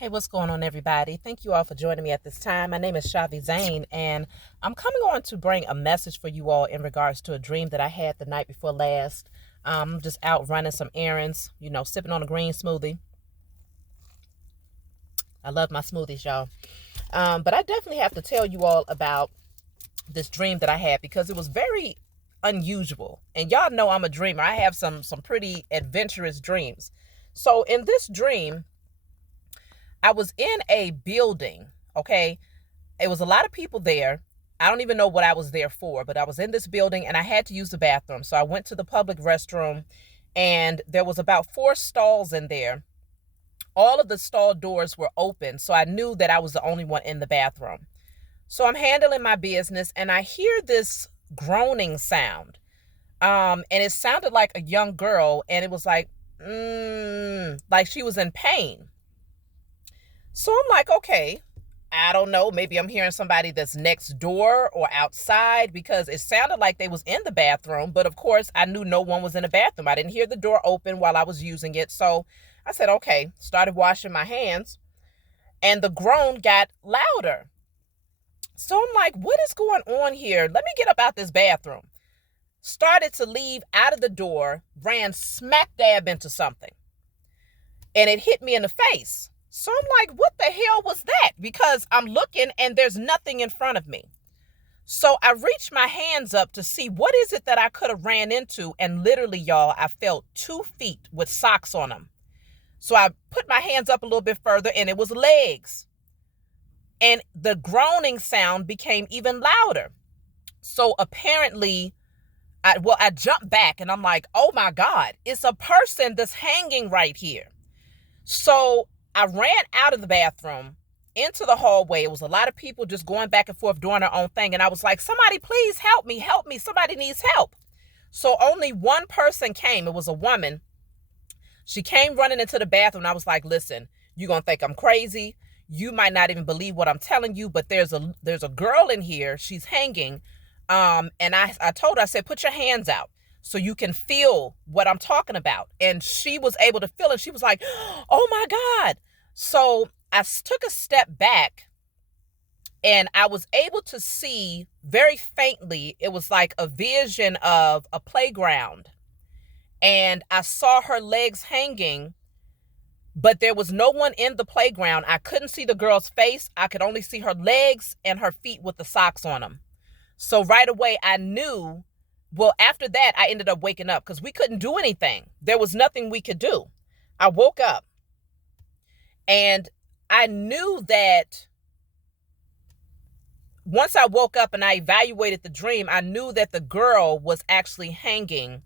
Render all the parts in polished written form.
Hey, what's going on, everybody? Thank you all for joining me at this time. My name is Shavi Zane, and I'm coming on to bring a message for you all in regards to a dream that I had the night before last. I'm just out running some errands, sipping on a green smoothie. I love my smoothies, y'all. But I definitely have to tell you all about this dream that I had because it was very unusual. And y'all know I'm a dreamer. I have some pretty adventurous dreams. So in this dream, I was in a building, okay? It was a lot of people there. I don't even know what I was there for, but I was in this building and I had to use the bathroom. So I went to the public restroom and there was about 4 stalls in there. All of the stall doors were open, so I knew that I was the only one in the bathroom. So I'm handling my business and I hear this groaning sound. And it sounded like a young girl and it was like she was in pain. So I'm like, okay, I don't know, maybe I'm hearing somebody that's next door or outside because it sounded like they was in the bathroom, but of course I knew no one was in the bathroom. I didn't hear the door open while I was using it. So I said, okay, started washing my hands and the groan got louder. So I'm like, what is going on here? Let me get up out this bathroom. Started to leave out of the door, ran smack dab into something, and it hit me in the face. So I'm like, what the hell was that? Because I'm looking and there's nothing in front of me. So I reached my hands up to see what is it that I could have ran into. And literally, y'all, I felt 2 feet with socks on them. So I put my hands up a little bit further and it was legs. And the groaning sound became even louder. So apparently, I jumped back and I'm like, oh my God, it's a person that's hanging right here. So I ran out of the bathroom into the hallway. It was a lot of people just going back and forth doing their own thing. And I was like, somebody please help me, help me. Somebody needs help. So only one person came. It was a woman. She came running into the bathroom. And I was like, listen, you're going to think I'm crazy. You might not even believe what I'm telling you, but there's a girl in here. She's hanging. And I told her, I said, put your hands out so you can feel what I'm talking about. And she was able to feel it. She was like, oh my God. So I took a step back and I was able to see very faintly, it was like a vision of a playground. And I saw her legs hanging, but there was no one in the playground. I couldn't see the girl's face. I could only see her legs and her feet with the socks on them. So right away, I knew. Well, after that, I ended up waking up because we couldn't do anything. There was nothing we could do. I woke up and I knew that once I woke up and I evaluated the dream, I knew that the girl was actually hanging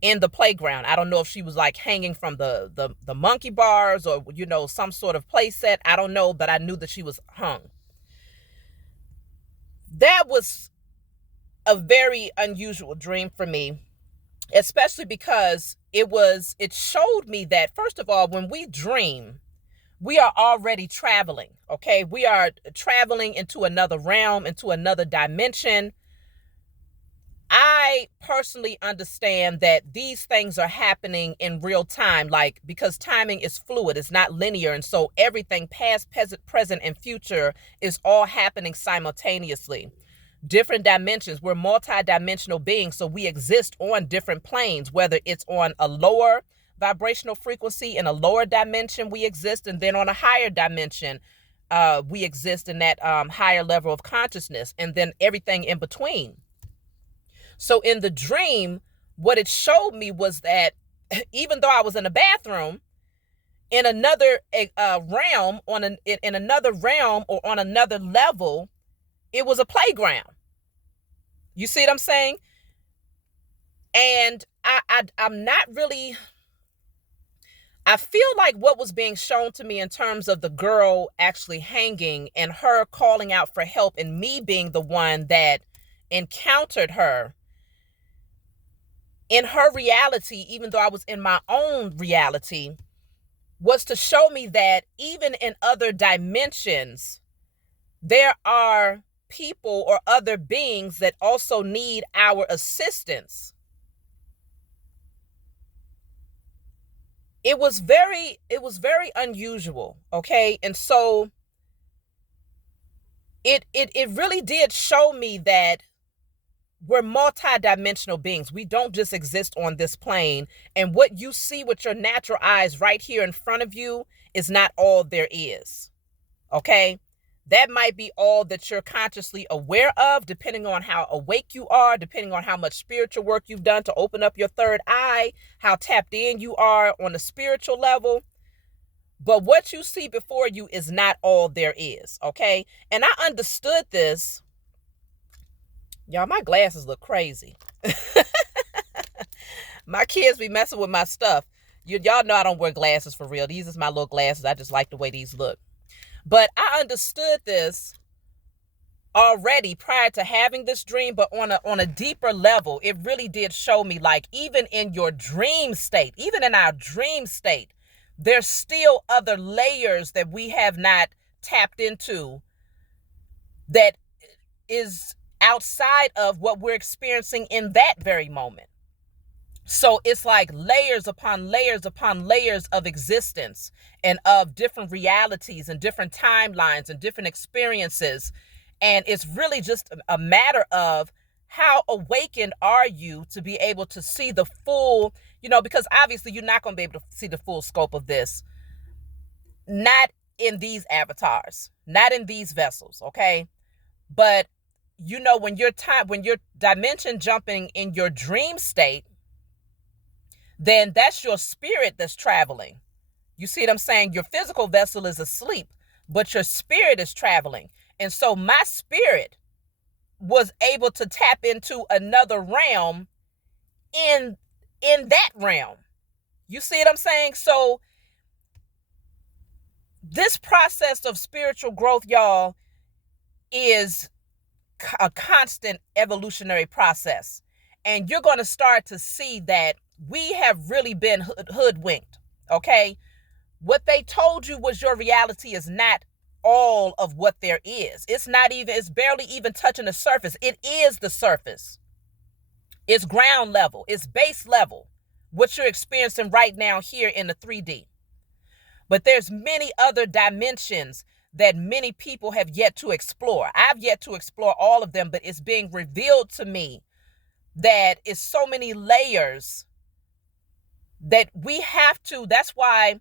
in the playground. I don't know if she was like hanging from the monkey bars or, some sort of play set. I don't know, but I knew that she was hung. That was a very unusual dream for me, especially because it showed me that, first of all, when we dream, we are already traveling, okay? We are traveling into another realm, into another dimension. I personally understand that these things are happening in real time, like because timing is fluid, it's not linear. And so everything past, present, and future is all happening simultaneously. Different dimensions. We're multi-dimensional beings, so we exist on different planes, whether it's on a lower vibrational frequency in a lower dimension we exist, and then on a higher dimension we exist in that higher level of consciousness, and then everything in between. So in the dream, what it showed me was that even though I was in a bathroom, in another realm, in another realm or on another level, it was a playground. You see what I'm saying? And I'm not really. I feel like what was being shown to me in terms of the girl actually hanging and her calling out for help and me being the one that encountered her in her reality, even though I was in my own reality, was to show me that even in other dimensions, there are people or other beings that also need our assistance. it was very unusual, okay? And so it really did show me that we're multidimensional beings. We don't just exist on this plane. And what you see with your natural eyes right here in front of you is not all there is. Okay? That might be all that you're consciously aware of, depending on how awake you are, depending on how much spiritual work you've done to open up your third eye, how tapped in you are on a spiritual level. But what you see before you is not all there is. Okay? And I understood this. Y'all, my glasses look crazy. My kids be messing with my stuff. Y'all know I don't wear glasses for real. These is my little glasses. I just like the way these look. But I understood this already prior to having this dream, but on a deeper level, it really did show me, like, even in your dream state, even in our dream state, there's still other layers that we have not tapped into that is outside of what we're experiencing in that very moment. So it's like layers upon layers upon layers of existence and of different realities and different timelines and different experiences. And it's really just a matter of how awakened are you to be able to see the full, because obviously you're not going to be able to see the full scope of this. Not in these avatars, not in these vessels, okay? But when you're dimension jumping in your dream state, then that's your spirit that's traveling. You see what I'm saying? Your physical vessel is asleep, but your spirit is traveling. And so my spirit was able to tap into another realm in that realm. You see what I'm saying? So this process of spiritual growth, y'all, is a constant evolutionary process. And you're going to start to see that we have really been hoodwinked, okay? What they told you was your reality is not all of what there is. It's barely even touching the surface. It is the surface. It's ground level. It's base level, what you're experiencing right now here in the 3D. But there's many other dimensions that many people have yet to explore. I've yet to explore all of them, but it's being revealed to me that it's so many layers that we have to. That's why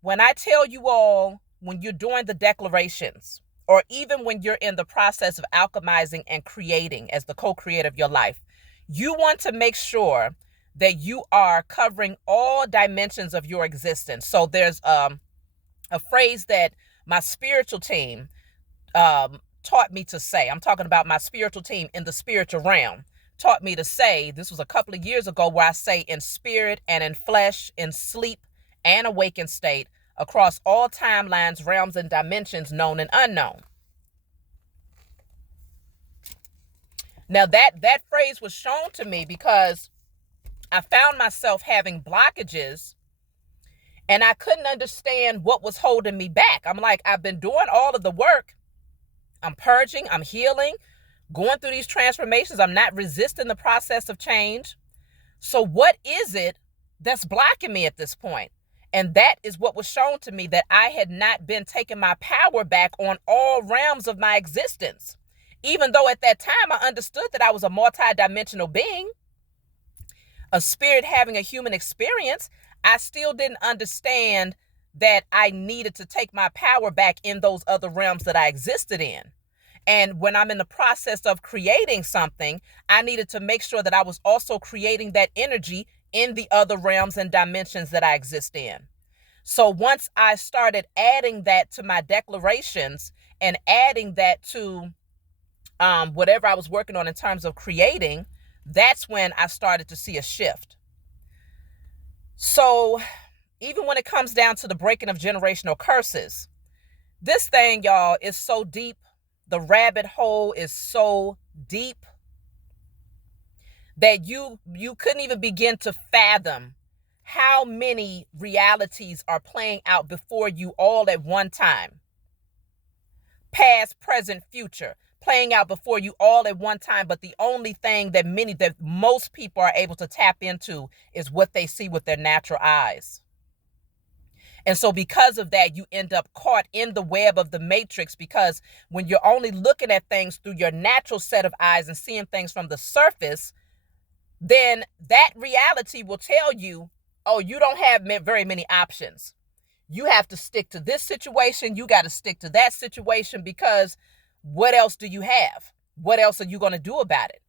when I tell you all, when you're doing the declarations, or even when you're in the process of alchemizing and creating as the co-creator of your life, you want to make sure that you are covering all dimensions of your existence. So there's a phrase that my spiritual team taught me to say. I'm talking about my spiritual team in the spiritual realm. Taught me to say, this was a couple of years ago, where I say in spirit and in flesh, in sleep and awakened state, across all timelines, realms, and dimensions, known and unknown. Now that phrase was shown to me because I found myself having blockages and I couldn't understand what was holding me back. I'm like, I've been doing all of the work. I'm purging, I'm healing, going through these transformations. I'm not resisting the process of change. So what is it that's blocking me at this point? And that is what was shown to me, that I had not been taking my power back on all realms of my existence. Even though at that time I understood that I was a multidimensional being, a spirit having a human experience, I still didn't understand that I needed to take my power back in those other realms that I existed in. And when I'm in the process of creating something, I needed to make sure that I was also creating that energy in the other realms and dimensions that I exist in. So once I started adding that to my declarations and adding that to whatever I was working on in terms of creating, that's when I started to see a shift. So even when it comes down to the breaking of generational curses, this thing, y'all, is so deep. The rabbit hole is so deep that you couldn't even begin to fathom how many realities are playing out before you all at one time. Past, present, future, playing out before you all at one time. But the only thing that most people are able to tap into is what they see with their natural eyes. And so because of that, you end up caught in the web of the matrix, because when you're only looking at things through your natural set of eyes and seeing things from the surface, then that reality will tell you, oh, you don't have very many options. You have to stick to this situation. You got to stick to that situation, because what else do you have? What else are you going to do about it?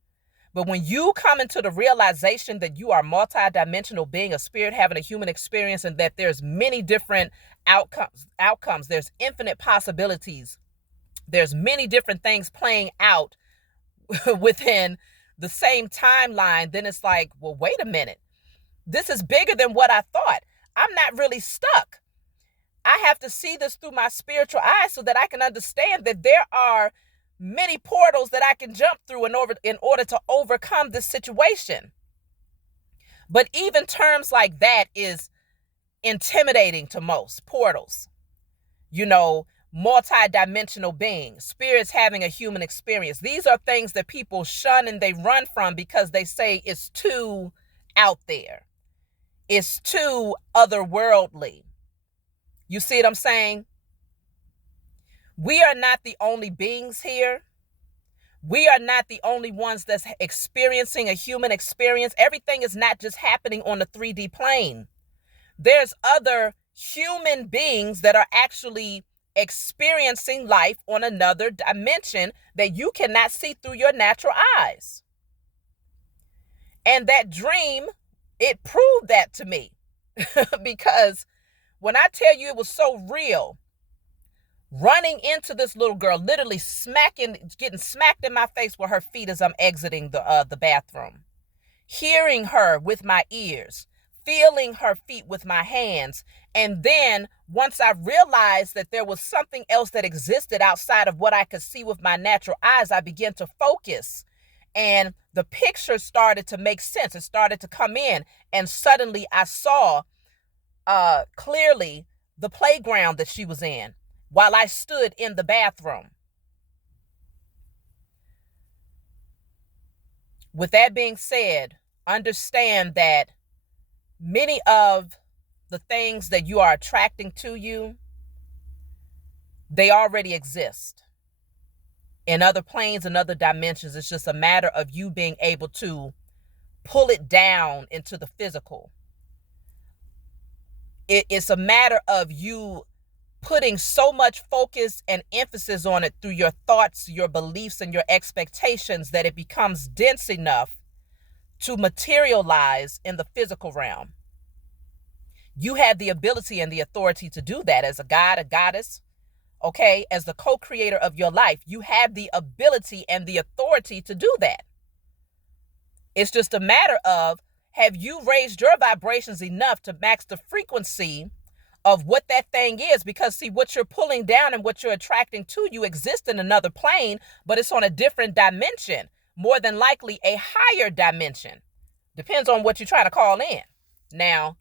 But when you come into the realization that you are multidimensional being, a spirit having a human experience, and that there's many different outcomes, there's infinite possibilities, there's many different things playing out within the same timeline, then it's like, well, wait a minute. This is bigger than what I thought. I'm not really stuck. I have to see this through my spiritual eyes so that I can understand that there are many portals that I can jump through in order to overcome this situation. But even terms like that is intimidating to most. Portals, multi-dimensional beings, spirits having a human experience. These are things that people shun and they run from because they say it's too out there. It's too otherworldly. You see what I'm saying? We are not the only beings here. We are not the only ones that's experiencing a human experience. Everything is not just happening on the 3D plane. There's other human beings that are actually experiencing life on another dimension that you cannot see through your natural eyes. And that dream, it proved that to me. Because when I tell you it was so real, running into this little girl, literally getting smacked in my face with her feet as I'm exiting the bathroom, hearing her with my ears, feeling her feet with my hands. And then once I realized that there was something else that existed outside of what I could see with my natural eyes, I began to focus, and the picture started to make sense. It started to come in, and suddenly I saw clearly the playground that she was in while I stood in the bathroom. With that being said, understand that many of the things that you are attracting to you, they already exist in other planes and other dimensions. It's just a matter of you being able to pull it down into the physical. It's a matter of you putting so much focus and emphasis on it through your thoughts, your beliefs, and your expectations that it becomes dense enough to materialize in the physical realm. You have the ability and the authority to do that as a god, a goddess, okay? As the co-creator of your life, you have the ability and the authority to do that. It's just a matter of, have you raised your vibrations enough to max the frequency of what that thing is? Because see, what you're pulling down and what you're attracting to you exists in another plane, but it's on a different dimension, more than likely a higher dimension. Depends on what you're trying to call in. Now,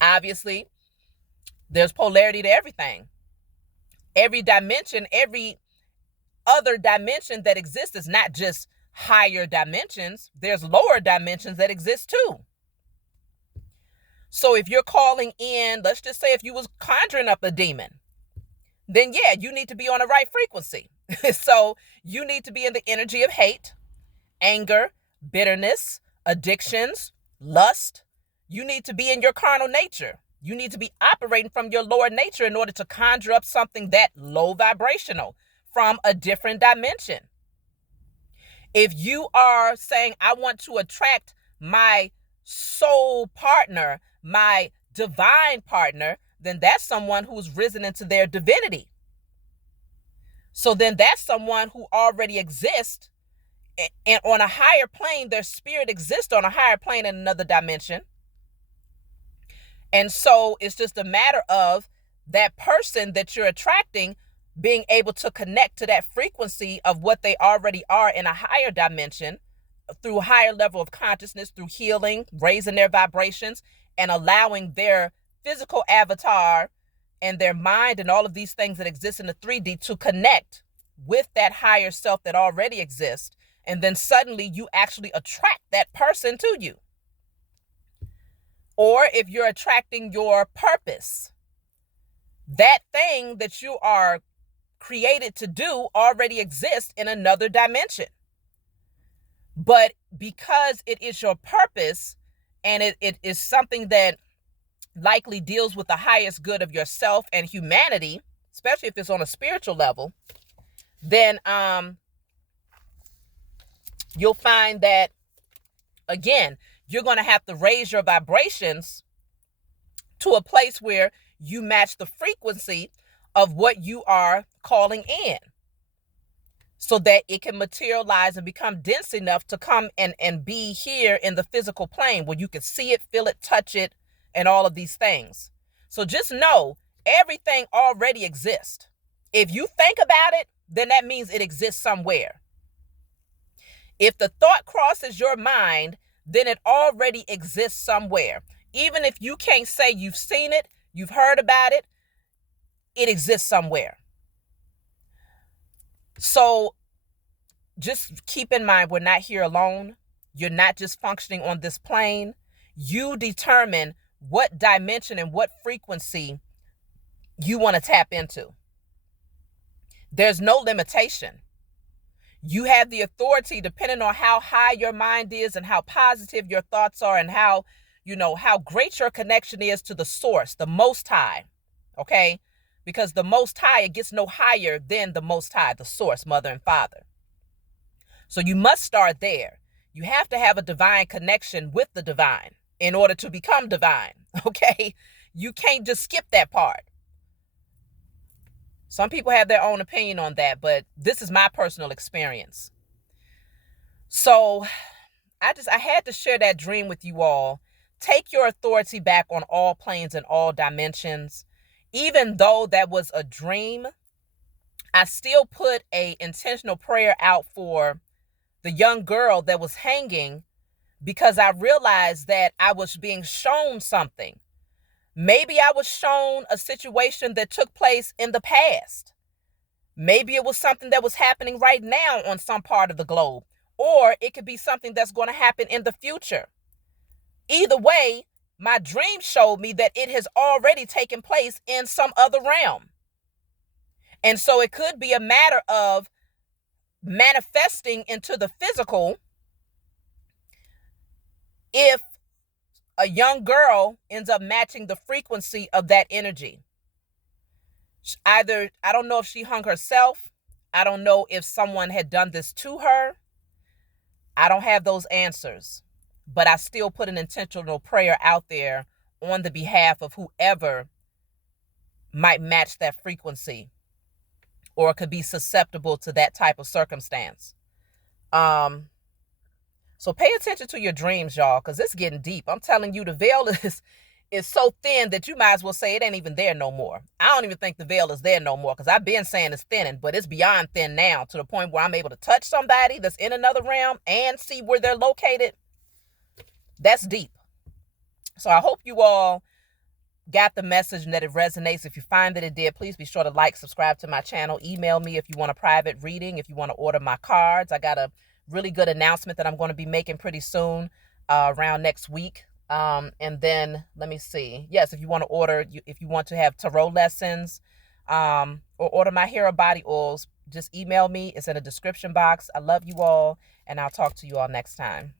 obviously, there's polarity to everything. Every dimension, every other dimension that exists is not just higher dimensions. There's lower dimensions that exist too. So if you're calling in, let's just say if you was conjuring up a demon, then yeah, you need to be on the right frequency. So you need to be in the energy of hate, anger, bitterness, addictions, lust. You need to be in your carnal nature. You need to be operating from your lower nature in order to conjure up something that low vibrational from a different dimension. If you are saying, I want to attract my soul partner, my divine partner, then that's someone who's risen into their divinity. So then that's someone who already exists, and on a higher plane, their spirit exists on a higher plane in another dimension. And so it's just a matter of that person that you're attracting being able to connect to that frequency of what they already are in a higher dimension through a higher level of consciousness, through healing, raising their vibrations, and allowing their physical avatar and their mind and all of these things that exist in the 3D to connect with that higher self that already exists. And then suddenly you actually attract that person to you. Or if you're attracting your purpose, that thing that you are created to do already exists in another dimension. But because it is your purpose and it is something that likely deals with the highest good of yourself and humanity, especially if it's on a spiritual level, then you'll find that, again, you're going to have to raise your vibrations to a place where you match the frequency of what you are calling in, so that it can materialize and become dense enough to come and be here in the physical plane where you can see it, feel it, touch it, and all of these things. So just know everything already exists. If you think about it, then that means it exists somewhere. If the thought crosses your mind, then it already exists somewhere. Even if you can't say you've seen it, you've heard about it, it exists somewhere. So just keep in mind, we're not here alone. You're not just functioning on this plane. You determine what dimension and what frequency you want to tap into. There's no limitation. You have the authority, depending on how high your mind is and how positive your thoughts are and how great your connection is to the source, the Most High, okay? Because the Most High, it gets no higher than the Most High, the source, mother and father. So you must start there. You have to have a divine connection with the divine in order to become divine, okay? You can't just skip that part. Some people have their own opinion on that, but this is my personal experience. So I had to share that dream with you all. Take your authority back on all planes and all dimensions. Even though that was a dream, I still put an intentional prayer out for the young girl that was hanging, because I realized that I was being shown something. Maybe I was shown a situation that took place in the past. Maybe it was something that was happening right now on some part of the globe. Or it could be something that's going to happen in the future. Either way, my dream showed me that it has already taken place in some other realm. And so it could be a matter of manifesting into the physical if a young girl ends up matching the frequency of that energy. Either, I don't know if she hung herself. I don't know if someone had done this to her. I don't have those answers. But I still put an intentional prayer out there on the behalf of whoever might match that frequency or could be susceptible to that type of circumstance. So pay attention to your dreams, y'all, because it's getting deep. I'm telling you, the veil is so thin that you might as well say it ain't even there no more. I don't even think the veil is there no more, because I've been saying it's thinning, but it's beyond thin now, to the point where I'm able to touch somebody that's in another realm and see where they're located. That's deep. So I hope you all got the message and that it resonates. If you find that it did, please be sure to like, subscribe to my channel. Email me if you want a private reading, if you want to order my cards. I got a really good announcement that I'm going to be making pretty soon, around next week. And then let me see. Yes, if you want to order, if you want to have tarot lessons, or order my hair or body oils, just email me. It's in the description box. I love you all, and I'll talk to you all next time.